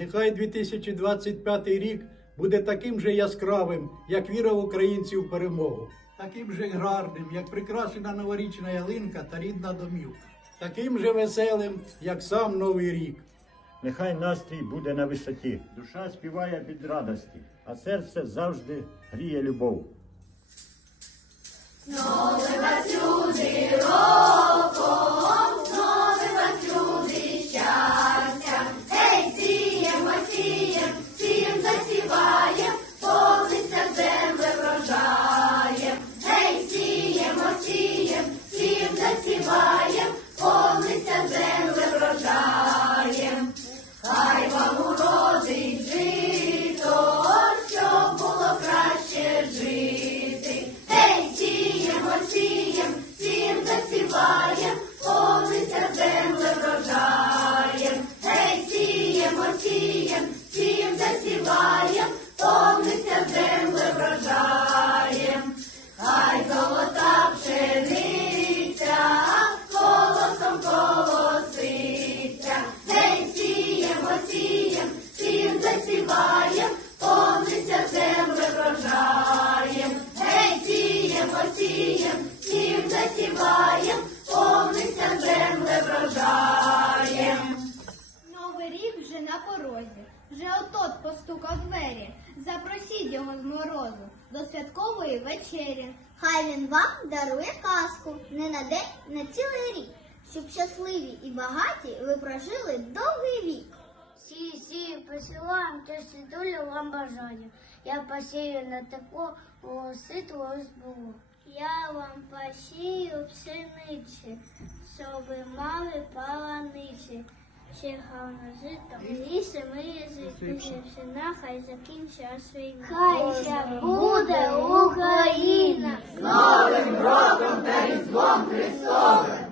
Нехай 2025 рік буде таким же яскравим, як віра в українців в перемогу, таким же гарним, як прикрашена новорічна ялинка та рідна домівка, таким же веселим, як сам Новий рік. Нехай настрій буде на висоті. Душа співає від радості, а серце завжди гріє любов. Ей, Yeah. Порозі, вже отот постукав двері. Запросіть його з морозу до святкової вечері. Хай він вам дарує казку не на день, на цілий рік, щоб щасливі і багаті ви прожили довгий вік. Сі, сі, посилаємо тещі долю вам бажання. Я посію на тепло, світло збуло. Я вам посію пшениці, щоб ви мали паланиці. Чихав на житом, ліси ми язики, пшена, хай закінчиться війна. Хай ще буде Україна! Новим роком та Різдвом Христовим!